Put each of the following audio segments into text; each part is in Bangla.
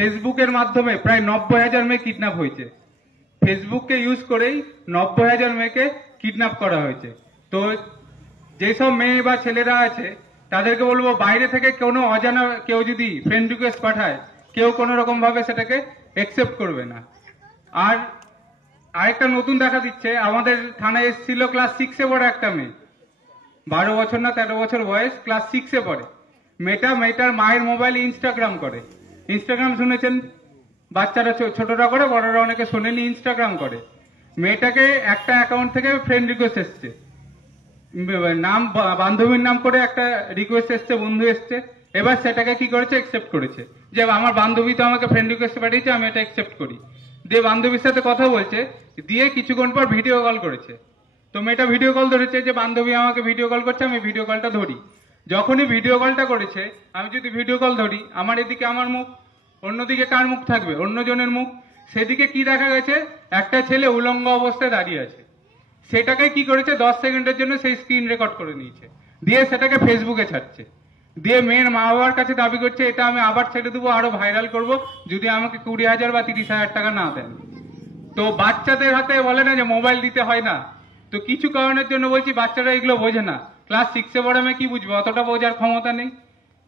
ফেসবুকের মাধ্যমে প্রায় 90,000 মেয়ে কিডন্যাপ হয়েছে। ফেসবুককে ইউজ করেই 90,000 মেয়েকে কিডন্যাপ করা হয়েছে। তো যেসব মেয়ে বা ছেলেরা আছে তাদেরকে বলবো, বাইরে থেকে কোনো অজানা কেউ যদি ফ্রেন্ড রিকোয়েস্ট পাঠায়, কেউ কোনো রকম ভাবে সেটাকে একসেপ্ট করবে না। আর আরেকটা নতুন দেখা দিচ্ছে, আমাদের থানায় এসেছিল ক্লাস 6-এ পড়ে একটা মেয়ে, 12 বছর না 13 বছর বয়স, ক্লাস 6-এ পড়ে। মেয়েটার মায়ের মোবাইলে ইনস্টাগ্রাম করে। ইনস্টাগ্রাম শুনেছেন, বাচ্চারা ছোটরা করে, বড়রা অনেকে শোনেনি, ইনস্টাগ্রাম করে। মেয়েটাকে একটা অ্যাকাউন্ট থেকে ফ্রেন্ড রিকোয়েস্ট এসছে, নাম বান্ধবীর নাম করে একটা রিকোয়েস্ট এসছে, বন্ধু এসছে। এবার সেটাকে কি করেছে, একসেপ্ট করেছে, যে আমার বান্ধবী তো আমাকে ফ্রেন্ড রিকোয়েস্ট পাঠিয়েছে, আমি এটা একসেপ্ট করি। দিয়ে বান্ধবীর সাথে কথা বলছে, দিয়ে কিছুক্ষণ পর ভিডিও কল করেছে। তো মেয়েটা ভিডিও কল ধরেছে, যে বান্ধবী আমাকে ভিডিও কল করছে, আমি ভিডিও কলটা ধরি। যখনই ভিডিও কলটা করেছে, আমি যদি ভিডিও কল ধরি, আমার এদিকে আমার মুখ, অন্যদিকে কার মুখ থাকবে, অন্যজনের মুখ। সেদিকে কি দেখা গেছে, একটা ছেলে উলঙ্গ অবস্থায় দাঁড়িয়ে আছে। সেটাকে কি করেছে, 10 সেকেন্ডের জন্য সেই স্ক্রিন রেকর্ড করে নিয়েছে, দিয়ে সেটাকে ফেসবুকে ছাড়ছে। দিয়ে মেয়ের মা বাবার কাছে দাবি করছে, এটা আমি আবার ছেড়ে দেবো, আরো ভাইরাল করব, যদি আমাকে 20,000 বা 30,000 টাকা না দেন। তো বাচ্চাদের হাতে বলে না যে মোবাইল দিতে হয় না, তো কিছু কারণের জন্য বলছি বাচ্চারা এগুলো বোঝে না। ক্লাস 6-এ পড়ে মেয়ে কি বুঝবে, অতটা বোঝার ক্ষমতা নেই।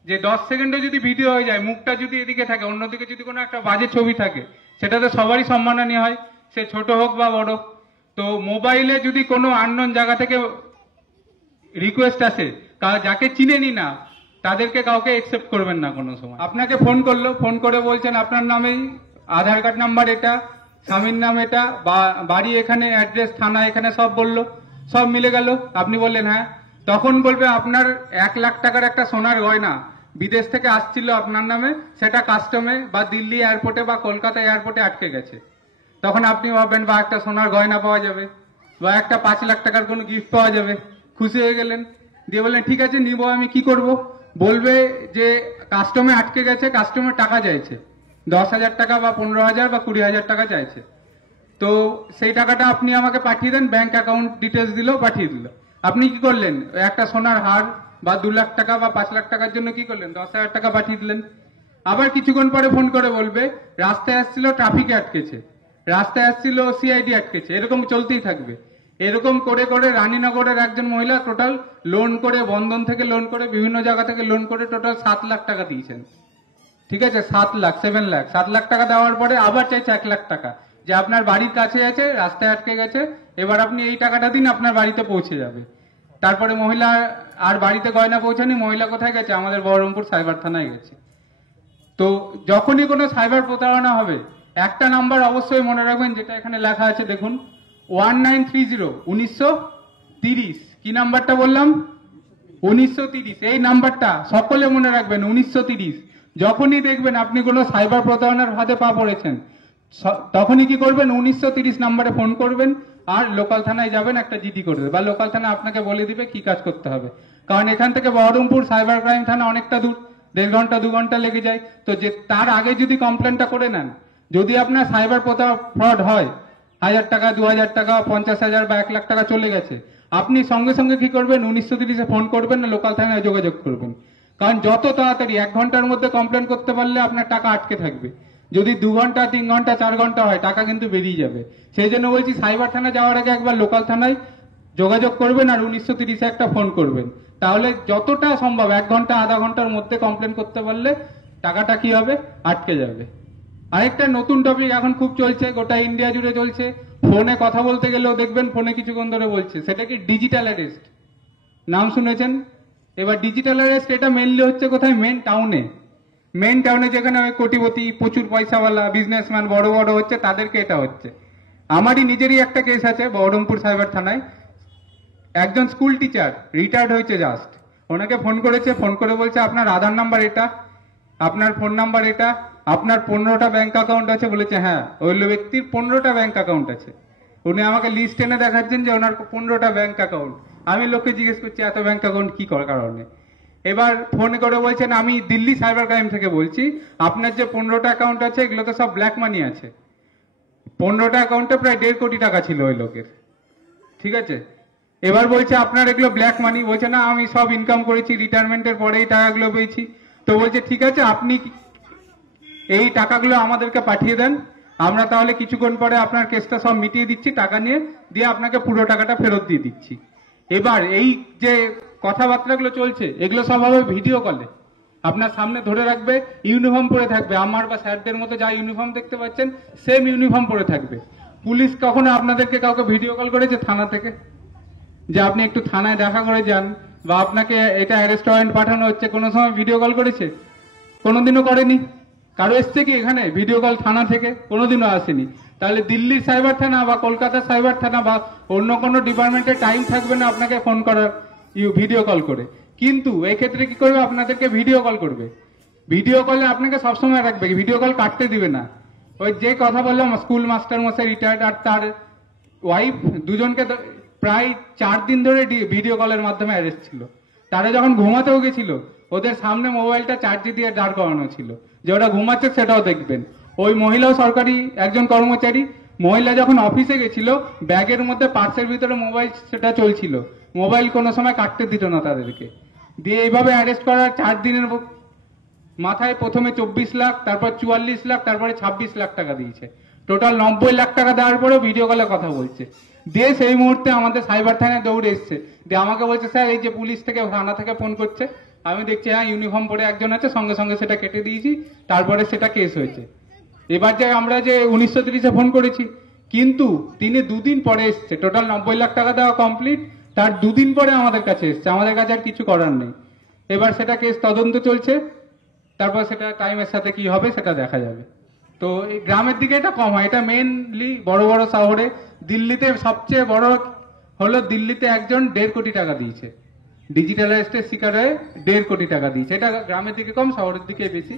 যে 10 সেকেন্ডে যদি ভিডিও হয়ে যায়, মুখটা যদি এদিকে থাকে, অন্যদিকে যদি কোনো একটা বাজে ছবি থাকে, সেটাতে সবারই সম্মানহানি হয়, সে ছোট হোক বা বড়। তো মোবাইলে যদি কোনো আননোন জায়গা থেকে রিকোয়েস্ট আসে, যাকে চিনেনি না, তাদেরকে কাউকে একসেপ্ট করবেন না কোনো সময়। আপনাকে ফোন করলো, ফোন করে বলছেন আপনার নামেই আধার কার্ড নাম্বার এটা, স্বামীর নাম এটা, বাড়ি এখানে, অ্যাড্রেস থানা এখানে, সব বললো, সব মিলে গেল। আপনি বললেন হ্যাঁ। তখন বলবে আপনার 1 লাখ টাকার একটা সোনার গয়না বিদেশ থেকে আসছিল আপনার নামে, সেটা কাস্টমে বা দিল্লি এয়ারপোর্টে বা কলকাতা এয়ারপোর্টে আটকে গেছে। তখন আপনি ভাববেন বা একটা সোনার গয়না পাওয়া যাবে, বা একটা 5 লাখ টাকার কোনো গিফট পাওয়া যাবে, খুশি হয়ে গেলেন। দিয়ে বললেন ঠিক আছে নিব, আমি কি করব? বলবে যে কাস্টমে আটকে গেছে, কাস্টমের টাকা চাইছে, 10,000 টাকা বা 15,000 বা 20,000 টাকা চাইছে। তো সেই টাকাটা আপনি আমাকে পাঠিয়ে দেন, ব্যাংক অ্যাকাউন্ট ডিটেলস দিল, পাঠিয়ে দিল। আপনি কি করলেন, একটা সোনার হার বা 2 লাখ টাকা বা 5 লাখ টাকার জন্য কি করলেন, 10,000 টাকা পাঠিয়ে দিলেন। আবার কিছুক্ষণ পরে ফোন করে বলবে রাস্তায় আসছিল, ট্রাফিকে আটকেছে, রাস্তায় আসছিল, সিআইডি আটকেছে, এরকম চলতেই থাকবে। এরকম করে করে রানীনগরের একজন মহিলা টোটাল লোন করে, বন্ধন থেকে লোন করে, বিভিন্ন জায়গা থেকে লোন করে টোটাল 7 লাখ টাকা দিয়েছেন। ঠিক আছে, 7 লাখ, 7 লাখ, 7 লাখ টাকা দেওয়ার পরে আবার চাইছে 1 লাখ টাকা, যে আপনার বাড়ির কাছে আছে, রাস্তায় আটকে গেছে, এবার আপনি এই টাকাটা দিন, আপনার বাড়িতে পৌঁছে যাবে। তারপরে মহিলা আর বাড়িতে গয়না পৌঁছানি, মহিলা কোথায় গেছে, আমাদের বহরমপুর সাইবার থানায় গেছে। তো যখনই কোনো সাইবার প্রতারণা হবে, একটা নাম্বার অবশ্যই মনে রাখবেন, যেটা এখানে লেখা আছে দেখুন, 1930, 1930। কি নাম্বারটা বললাম, 1930। এই নাম্বারটা সকলে মনে রাখবেন, 1930। যখনই দেখবেন আপনি কোনো সাইবার প্রতারণার হাতে পা পড়েছেন, তখনই কি করবেন, 1930 নাম্বারে ফোন করবেন, আর লোকাল থানায় যাবেন, একটা জিডি করবে, বা লোকাল থানা আপনাকে বলে দিবে কি কাজ করতে হবে। কারণ এখান থেকে বহরমপুর সাইবার ক্রাইম থানা অনেকটা দূর, 1.5 ঘন্টা 2 ঘন্টা লেগে যায়। তো যে তার আগে যদি কমপ্লেনটা করে নেন, যদি আপনার সাইবার ফ্রড হয়, 1000 টাকা, 2000 টাকা, 50,000 বা 1 লাখ টাকা চলে গেছে, আপনি সঙ্গে সঙ্গে কি করবেন, 1930-এ ফোন করবেন, না লোকাল থানায় যোগাযোগ করবেন। কারণ যত তাড়াতাড়ি, 1 ঘন্টার মধ্যে কমপ্লেন করতে পারলে আপনার টাকা আটকে থাকবে। যদি 2 ঘন্টা, 3 ঘন্টা, 4 ঘন্টা হয়, টাকা কিন্তু বেরিয়ে যাবে। সেই জন্য বলছি সাইবার থানা যাওয়ার আগে একবার লোকাল থানায় যোগাযোগ করবেন, আর 1930-এ একটা ফোন করবেন। তাহলে যতটা সম্ভব 1 ঘন্টা, আধা ঘন্টার মধ্যে কমপ্লেন করতে পারলে টাকাটা কি হবে, আটকে যাবে। আরেকটা নতুন টপিক এখন খুব চলছে, গোটা ইন্ডিয়া জুড়ে চলছে, ফোনে কথা বলতে গেলেও দেখবেন ফোনে কিছুক্ষণ ধরে বলছে, সেটা কি ডিজিটাল অ্যারেস্ট। নাম শুনেছেন? এবার ডিজিটাল অ্যারেস্ট এটা মেনলি হচ্ছে কোথায়, মেন টাউনে যেখানে কোটিপতি, প্রচুর পয়সাওয়ালা বিজনেসম্যান বড় বড় হচ্ছে, তাদেরকে এটা হচ্ছে। আমারই নিজেরই একটা কেস আছে বহরমপুর সাইবার থানায়। একজন স্কুল টিচার রিটায়ার্ড হয়েছে জাস্ট, ওনাকে ফোন করেছে, ফোন করে বলছে আপনার আধার নাম্বার এটা, আপনার ফোন নাম্বার এটা, আপনার 15টা ব্যাংক অ্যাকাউন্ট আছে। বলেছে হ্যাঁ, ওই ব্যক্তির 15টা ব্যাংক অ্যাকাউন্ট আছে। উনি আমাকে লিস্ট এনে দেখাচ্ছেন যে ওনার 15টা ব্যাংক অ্যাকাউন্ট। আমি লোককে জিজ্ঞেস করছি এত ব্যাংক অ্যাকাউন্ট কি কারণে। এবার ফোন করে বলছেন আমি দিল্লি সাইবার ক্রাইম থেকে বলছি, আপনার যে 15টা অ্যাকাউন্ট আছে এগুলো তো সব ব্ল্যাক মানি আছে। 15টা অ্যাকাউন্টে প্রায় 1.5 কোটি টাকা ছিল ওই লোকের। ঠিক আছে, এবার বলছে আপনার এগুলো ব্ল্যাক মানি। বলছে না, আমি সব ইনকাম করেছি, রিটায়ারমেন্টের পরেই টাকাগুলো পেয়েছি। তো বলছে ঠিক আছে, আপনি এই টাকাগুলো আমাদেরকে পাঠিয়ে দেন, আমরা তাহলে কিছুক্ষণ পরে আপনার কেসটা সব মিটিয়ে দিচ্ছি, টাকা নিয়ে দিয়ে আপনাকে পুরো টাকাটা ফেরত দিয়ে দিচ্ছি। এবার এই যে কথাবার্তাগুলো চলছে এগুলো সব হবে ভিডিও কলে, আপনার সামনে ধরে রাখবে, ইউনিফর্ম পরে থাকবে, আমার বা স্যারদের মতো যা ইউনিফর্ম দেখতে পাচ্ছেন সেম ইউনিফর্ম পরে থাকবে। পুলিশ কখনো আপনাদেরকে কাউকে ভিডিও কল করেছে থানা থেকে যে আপনি একটু থানায় দেখা করে যান, বা আপনাকে এটা অ্যারেস্ট ওয়ারেন্ট পাঠানো হচ্ছে, কোনো সময় ভিডিও কল করেছে? কোনোদিনও করেনি। কারো এসছে কি এখানে ভিডিও কল থানা থেকে? কোনোদিনও আসেনি। তাহলে দিল্লির সাইবার থানা বা কলকাতার সাইবার থানা বা অন্য কোনো ডিপার্টমেন্টের টাইম থাকবে না আপনাকে ফোন করার ভিডিও কল করে। কিন্তু এক্ষেত্রে কি করবে, আপনাদেরকে ভিডিও কল করবে। ভিডিও কলে আপনাকে সবসময় রাখবে, ভিডিও কল কাটতে দিবে না। ওই যে কথা বললাম স্কুল মাস্টার মশাই রিটায়ার্ড আর তার ওয়াইফ দুজনকে প্রায় 4 দিন ধরে ভিডিও কলের মাধ্যমে অ্যারেস্ট ছিল। তারা যখন ঘুমাতেও গেছিল ওদের সামনে মোবাইলটা চার্জে দিয়ে দাঁড় করানো ছিল, যে ওরা ঘুমাচ্ছে সেটাও দেখবেন। ওই মহিলাও সরকারি একজন কর্মচারী, মহিলা যখন অফিসে গেছিল ব্যাগের মধ্যে পার্সের ভিতরে মোবাইল সেটা চলছিল, মোবাইল কোনো সময় কাটতে দিত না তাদেরকে। দিয়ে এইভাবে অ্যারেস্ট করার 4 দিনের মাথায় প্রথমে 24 লাখ, তারপর 44 লাখ, তারপরে 26 লাখ টাকা দিয়েছে। টোটাল 90 লাখ টাকা দেওয়ার পরেও ভিডিও কলে কথা বলছে। দিয়ে সেই মুহূর্তে আমাদের সাইবার থানায় দৌড়ে এসছে, দিয়ে আমাকে বলছে স্যার এই যে পুলিশ থেকে থানা থেকে ফোন করছে। আমি দেখছি হ্যাঁ ইউনিফর্ম পরে একজন আছে, সঙ্গে সঙ্গে সেটা কেটে দিয়েছি, তারপরে সেটা কেস হয়েছে। এবার যে আমরা যে 1930-এ ফোন করেছি, কিন্তু তিনি 2 দিন পরে এসছে, টোটাল 90 লাখ টাকা দেওয়া কমপ্লিট, তার 2 দিন পরে আমাদের কাছে এসছে। আমাদের কাছে আর কিছু করার নেই। এবার সেটা কেস তদন্ত চলছে, তারপর সেটা টাইমের সাথে কি হবে সেটা দেখা যাবে। তো এই গ্রামের দিকে এটা কম হয়, এটা মেইনলি বড় বড় শহরে। দিল্লিতে সবচেয়ে বড় হলো, দিল্লিতে একজন 1.5 কোটি টাকা দিয়েছে, ডিজিটাল অ্যারেস্টের শিকার হয়ে 1.5 কোটি টাকা দিয়েছে। এটা গ্রামের দিকে কম, শহরের দিকে বেশি।